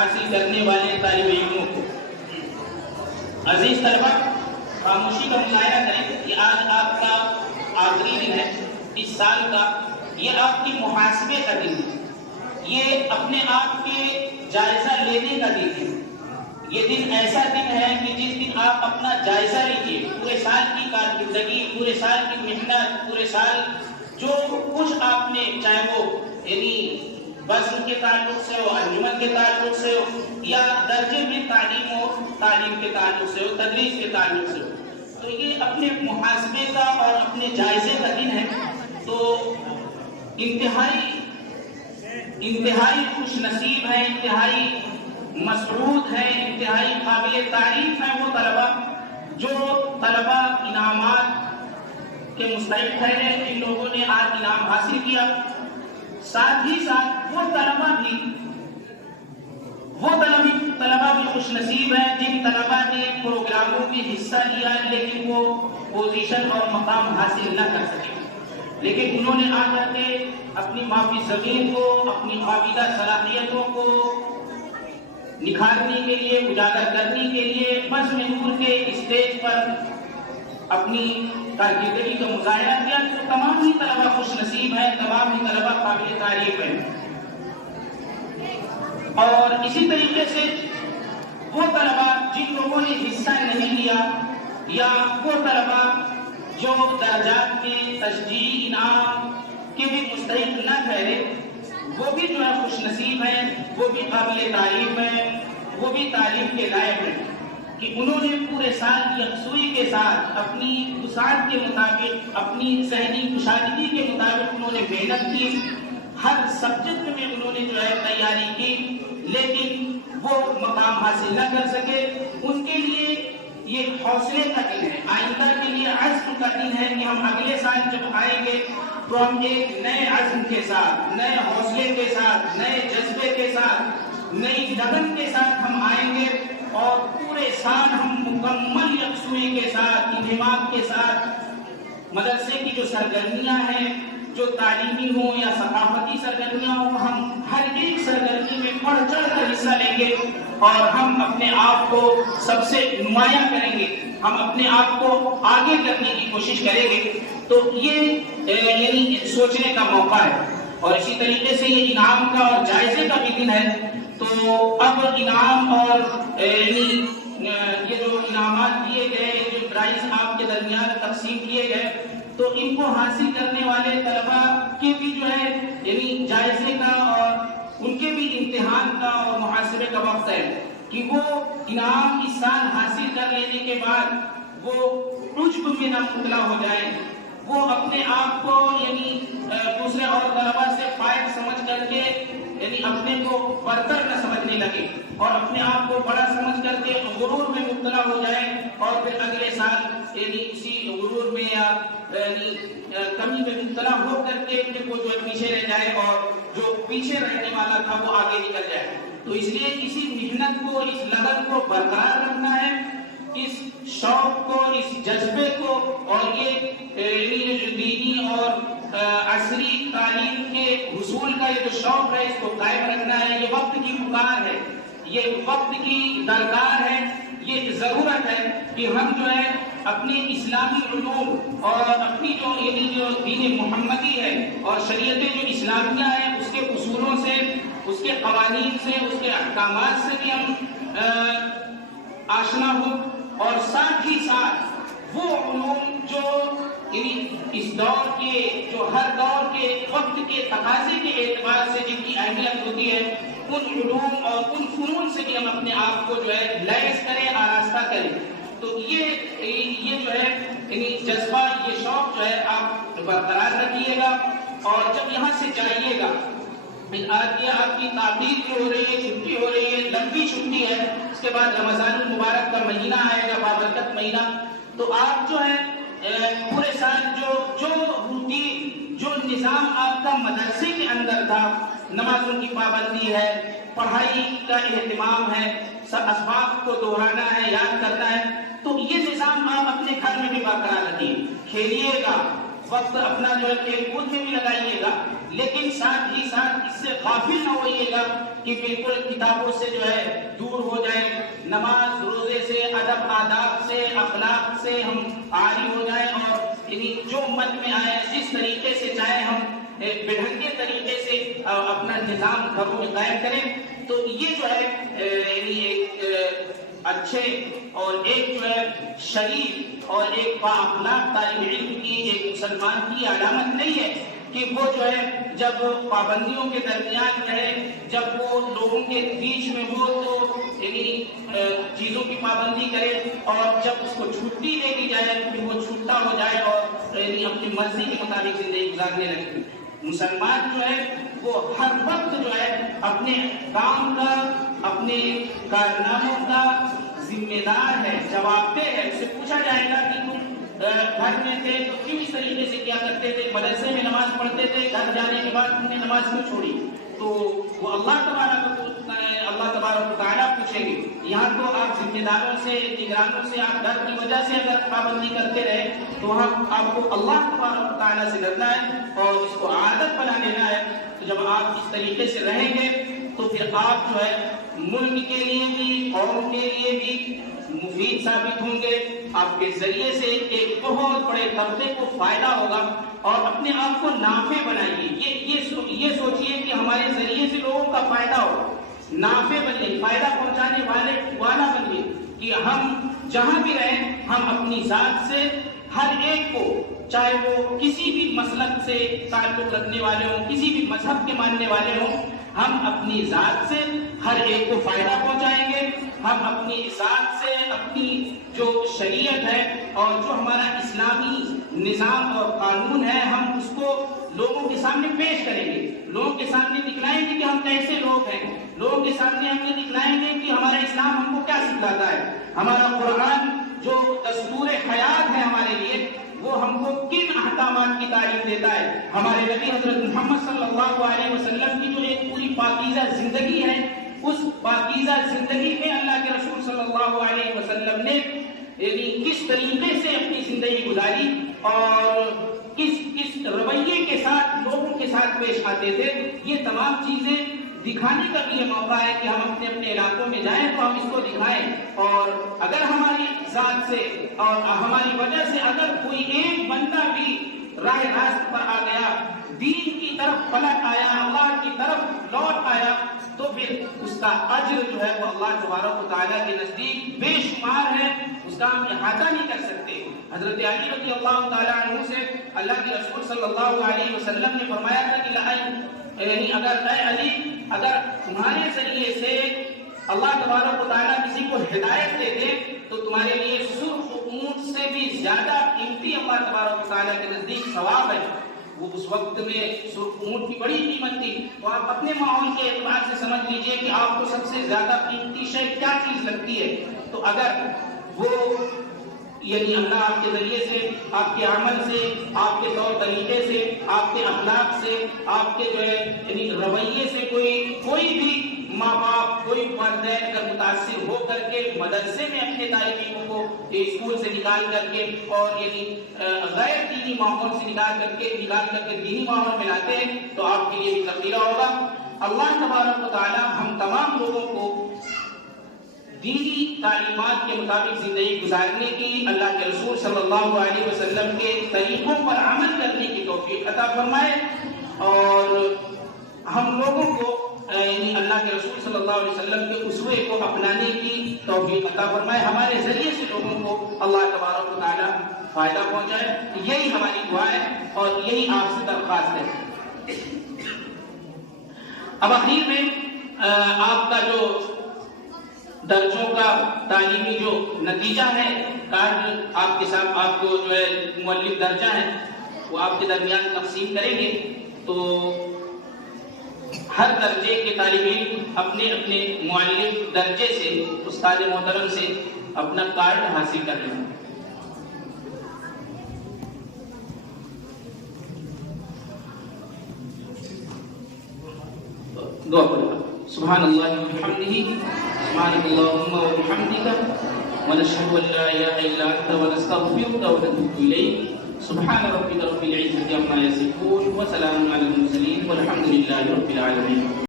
حاصل کرنے والے طالب علموں کو۔ عزیز طلبہ، خاموشی کا مظاہرہ کریں کہ آج آپ کا آخری دن ہے اس سال کا، یہ آپ کے محاسبے کا دن ہے، یہ اپنے آپ کے جائزہ لینے کا دن ہے۔ یہ دن ایسا دن ہے کہ جس دن آپ اپنا جائزہ لیجیے، پورے سال کی کارکردگی، پورے سال کی محنت، پورے سال جو کچھ آپ نے، چاہے وہ یعنی وزن کے تعلق سے ہو، انجمن کے تعلق سے ہو، یا درجے میں تعلیم ہو، تعلیم کے تعلق سے ہو، تدریس کے تعلق سے ہو، تو یہ اپنے محاسبے کا اور اپنے جائزے کا دن ہے۔ تو انتہائی خوش نصیب ہے، انتہائی مسعود ہے، انتہائی قابل تعریف ہے وہ طلبہ جو طلبہ انعامات کے مستحق ٹھہرے، جن لوگوں نے آج انعام حاصل کیا۔ ساتھ ہی ساتھ وہ طلبہ بھی خوش نصیب ہیں جن طلبہ نے پروگراموں میں حصہ لیا لیکن وہ پوزیشن اور مقام حاصل نہ کر سکے، لیکن انہوں نے آ کر کے اپنی معافی زمین کو، اپنی قابلہ صلاحیتوں کو نکھارنے کے لیے، اجاگر کرنے کے لیے بزم نور کے اسٹیج پر اپنی کارکردگی کا مظاہرہ کیا۔ تو تمام ہی طلبہ خوش نصیب ہیں، تمام ہی طلبہ قابل تعریف ہیں۔ اور اسی طریقے سے وہ طلبہ جن لوگوں نے حصہ نہیں لیا، یا وہ طلبہ جو درجات میں تشجیع انعام کے بھی مستحق نہ ٹھہرے، وہ بھی جو ہے خوش نصیب ہیں، وہ بھی قابل تعریف ہیں، وہ بھی تعریف کے لائق ہیں کہ انہوں نے پورے سال کی یکسوئی کے ساتھ اپنی وسعت کے مطابق، اپنی ذہنی کشادگی کے مطابق انہوں نے محنت کی، ہر سبجیکٹ میں انہوں نے جو ہے تیاری کی، لیکن وہ مقام حاصل نہ کر سکے۔ ان کے لیے یہ حوصلے کا دن ہے، آئندہ کے لیے عزم کا دن ہے کہ ہم اگلے سال جب آئیں گے تو ہم ایک نئے عزم کے ساتھ، نئے حوصلے کے ساتھ، نئے جذبے کے ساتھ، نئی لگن کے ساتھ ہم آئیں گے، اور پورے سال ہم مکمل یکسوئی کے ساتھ، انضباط کے ساتھ مدرسے کی جو سرگرمیاں ہیں، جو تعلیمی ہوں یا ثقافتی سرگرمیاں ہوں، ہم ہر ایک سرگرمی میں بڑھ چڑھ کر حصہ لیں گے اور ہم اپنے آپ کو سب سے نمایاں کریں گے، ہم اپنے آپ کو آگے کرنے کی کوشش کریں گے۔ تو یہ یعنی سوچنے کا موقع ہے، اور اسی طریقے سے یہ انعام کا اور جائزے کا بھی دن ہے۔ تو اب انعام اور یہ جو انعامات دیے گئے، جو پرائز آپ کے درمیان تقسیم کیے گئے، تو ان کو حاصل کرنے والے طلبہ کے بھی جو ہے یعنی جائزے کا اور ان کے بھی امتحان کا اور محاسبے کا وقت ہے کہ وہ انعام اس سال حاصل کر لینے کے بعد وہ عجب میں نہ مبتلا ہو جائیں، وہ اپنے آپ کو یعنی دوسرے اور طلبہ سے فائق سمجھ کر کے یعنی اپنے کو برتر نہ سمجھنے لگے، اور اپنے آپ کو بڑا سمجھ کر کے غرور میں مبتلا ہو جائے، اور پھر اگلے سال یعنی اسی غرور میں یا یعنی کمی میں مبتلا ہو کر کے پھر وہ جو پیچھے رہ جائے، اور جو پیچھے رہنے والا تھا وہ آگے نکل جائے۔ تو اس لیے اسی محنت کو، اس لگن کو برقرار رکھنا ہے، اس شوق کو، اس جذبے کو، اور یہ جو دینی اور عصری تعلیم کے حصول کا یہ جو شوق ہے، اس کو قائم رکھنا ہے۔ یہ وقت کی پکار ہے، یہ وقت کی درکار ہے، یہ ضرورت ہے کہ ہم جو ہے اپنی اسلامی علوم اور اپنی جو دین محمدی ہے اور شریعت جو اسلامیہ ہے، اس کے اصولوں سے، اس کے قوانین سے، اس کے احکامات سے بھی ہم آشنا ہوں، اور ساتھ ہی ساتھ وہ علوم جو اس دور کے، جو ہر دور کے وقت کے تقاضے کے اعتبار سے جن کی اہمیت ہوتی ہے، ان علوم اور ان فنون سے بھی ہم اپنے آپ کو جو ہے لیس کریں، آراستہ کریں۔ تو یہ جو ہے یعنی جذبہ، یہ شوق جو ہے آپ برقرار رکھیے گا، اور جب یہاں سے جائیے گا، آج یہ آپ کی تعطیل جو ہو رہی ہے، چھٹی ہو رہی ہے، لمبی چھٹی ہے، اس کے بعد رمضان المبارک کا مہینہ آئے گا، بابرکت مہینہ، تو آپ جو ہے پورے سال جو روٹین، جو نظام آپ کا مدرسے کے اندر تھا، نمازوں کی پابندی ہے، پڑھائی کا اہتمام ہے، سب اسباق کو دہرانا ہے، یاد کرنا ہے، تو یہ نظام آپ اپنے گھر میں بھی برقرار رکھیے، کھیلیے گا، وقت اپنا جو ہے کھیل کود میں بھی لگائیے گا، لیکن ساتھ ہی ساتھ اس سے غافل نہ ہوئیے گا کہ بالکل کتابوں سے جو ہے دور ہو جائے، نماز روزے سے، ادب آداب سے، اخلاق سے ہم عاری ہو جائیں اور یعنی جو من میں آئے جس طریقے سے چاہے ہم بڑھنگے طریقے سے اپنا نظام گھروں میں قائم کریں۔ تو یہ جو ہے یعنی ایک اچھے اور ایک جو ہے شریف اور ایک بااخلاق طالب علم کی، ایک مسلمان کی علامت نہیں ہے کہ وہ جو ہے جب پابندیوں کے درمیان رہے، جب وہ لوگوں کے بیچ میں ہو تو یعنی چیزوں کی پابندی کرے، اور جب اس کو چھٹی دے دی جائے تو پھر وہ چھٹا ہو جائے اور یعنی اپنی مرضی کے مطابق زندگی گزارنے لگے۔ مسلمان جو ہے وہ ہر وقت جو ہے اپنے کام کا، اپنے کارناموں کا ذمہ دار ہے، جوابدہ ہے۔ اس سے پوچھا جائے گا کہ تم گھر میں تھے تو کیوں اس طریقے سے کیا کرتے تھے، مدرسے میں نماز پڑھتے تھے، گھر جانے کے بعد تم نے نماز کیوں چھوڑی؟ تو وہ اللہ تبارک و تعالیٰ پوچھیں گے۔ یہاں تو آپ ذمہ داروں سے، نگرانوں سے، آپ ڈر کی وجہ سے اگر پابندی کرتے رہے تو وہاں آپ کو اللہ تبارک و تعالیٰ سے ڈرنا ہے اور اس کو عادت بنا لینا ہے۔ تو جب آپ اس طریقے سے رہیں گے تو پھر آپ جو ہے ملک کے لیے بھی، قوم کے لیے بھی مفید ثابت ہوں گے۔ آپ کے ذریعے سے ایک بہت بڑے طبقے کو فائدہ ہوگا، اور اپنے آپ کو نافع بنائیے۔ یہ سوچئے کہ ہمارے ذریعے سے لوگوں کا فائدہ ہو، نافع بنیے، فائدہ پہنچانے والا بنیے، کہ ہم جہاں بھی رہیں ہم اپنی ذات سے ہر ایک کو، چاہے وہ کسی بھی مسلک سے تعلق رکھنے والے ہوں، کسی بھی مذہب کے ماننے والے ہوں، ہم اپنی ذات سے ہر ایک کو فائدہ پہنچائیں گے۔ ہم اپنی ذات سے اپنی جو شریعت ہے اور جو ہمارا اسلامی نظام اور قانون ہے، ہم اس کو لوگوں کے سامنے پیش کریں گے، لوگوں کے سامنے دکھلائیں گے کہ ہم کیسے لوگ ہیں، لوگوں کے سامنے ہم یہ دکھلائیں گے کہ ہمارا اسلام ہم کو کیا سکھلاتا ہے، ہمارا قرآن جو دستور حیات ہے ہمارے لیے وہ ہم کو کن احکامات کی تعلیم دیتا ہے، ہمارے نبی حضرت محمد صلی اللہ علیہ وسلم کی جو ایک پوری پاکیزہ زندگی ہے، اس پاکیزہ زندگی میں اللہ کے رسول صلی اللہ علیہ وسلم نے یعنی کس طریقے سے اپنی زندگی گزاری اور کس رویے کے ساتھ لوگوں کے ساتھ پیش آتے تھے، یہ تمام چیزیں دکھانے کا بھی یہ موقع ہے کہ ہم اپنے اپنے علاقوں میں جائیں تو ہم اس کو دکھائیں، اور اگر ہماری ذات سے اور ہماری وجہ سے اگر کوئی ایک بندہ بھی راہ راست پر آ گیا، دین کی طرف پلٹ آیا، اللہ کی طرف لوٹ آیا، تو پھر اس کا اجر جو ہے وہ اللہ تبارک و تعالیٰ کے نزدیک بے شمار ہے، اس کا ہم احاطہ نہیں کر سکتے۔ حضرت علی رضی اللہ تعالیٰ عنہ سے اللہ کے رسول صلی اللہ علیہ وسلم نے فرمایا تھا کہ یعنی اگر تمہارے ذریعے سے اللہ تبارک و تعالیٰ کسی کو ہدایت دے دے تو تمہارے لیے سرخ اونٹ سے بھی زیادہ قیمتی اللہ تبارک و تعالیٰ کے نزدیک ثواب ہے۔ وہ اس وقت میں سرخ اونٹ کی بڑی قیمت تھی، تو آپ اپنے ماحول کے اعتبار سے سمجھ لیجئے کہ آپ کو سب سے زیادہ قیمتی شے کیا چیز لگتی ہے۔ تو اگر وہ یعنی اللہ آپ کے ذریعے سے، آپ کے عمل سے، آپ کے طور طریقے سے، آپ کے اخلاق سے، آپ کے جو ہے یعنی رویے سے کوئی بھی ماں باپ، کوئی والدین اگر متاثر ہو کر کے مدرسے میں اپنے طالبوں کو اسکول سے نکال کر کے اور یعنی غیر دینی ماحول سے نکال کر کے دینی ماحول میں لاتے ہیں تو آپ کے لیے بھی ذخیرہ ہوگا۔ اللہ تبارک و تعالی ہم تمام لوگوں کو دینی تعلیمات کے مطابق زندگی گزارنے کی، اللہ کے رسول صلی اللہ علیہ وسلم کے طریقوں پر عمل کرنے کی توفیق عطا فرمائے، اور ہم لوگوں کو یعنی اللہ کے رسول صلی اللہ علیہ وسلم کے اسوے کو اپنانے کی توفیق عطا فرمائے، ہمارے ذریعے سے لوگوں کو اللہ تبارک و تعالی فائدہ پہنچائے۔ یہی ہماری دعا ہے اور یہی آپ سے درخواست ہے۔ اب اخیر میں آپ کا جو درجوں کا تعلیمی جو نتیجہ ہے، کارڈ آپ کے ساتھ آپ کو جو ہے مؤلف درجہ ہے وہ آپ کے درمیان تقسیم کریں گے، تو ہر درجے کے طالب علم اپنے اپنے مؤلف درجے سے استاد محترم سے اپنا کارڈ حاصل کر لیں۔ دعا پڑھیں۔ سبحان اللہ وبحمدہ، سبحانک اللہم وبحمدک، ونشہد ان لا الہ الا انت ونستغفرک ونتوب الیک۔ سبحان ربك رب العزة عما يصفون وسلام على المرسلين والحمد لله رب العالمين.